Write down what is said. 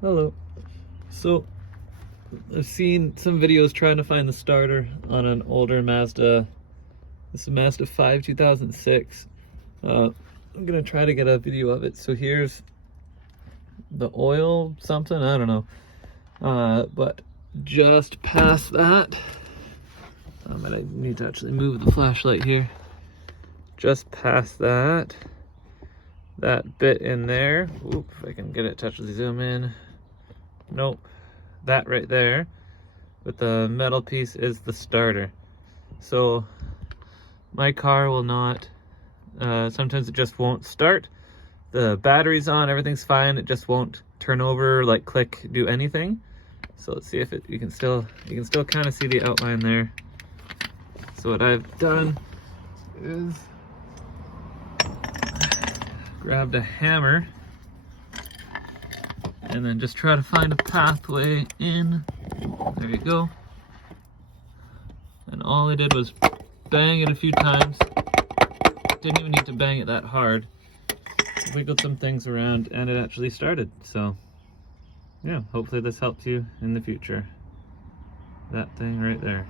Hello. So, I've seen some videos trying to find the starter on an older Mazda. This is a Mazda 5 2006. I'm gonna try to get a video of it. So here's the oil something, I don't know. But just past that, and I need to actually move the flashlight here. Just past that bit in there. Oop, if I can get it to actually zoom in. Nope, that right there with the metal piece is the starter. So my car will not, sometimes it just won't start. The battery's on, everything's fine, it just won't turn over, like click, do anything. So let's see if you can still kind of see the outline there. So what I've done is grabbed a hammer and then just try to find a pathway in. There you go. And all I did was bang it a few times. Didn't even need to bang it that hard. Wiggled some things around and it actually started. So yeah, hopefully this helps you in the future. That thing right there.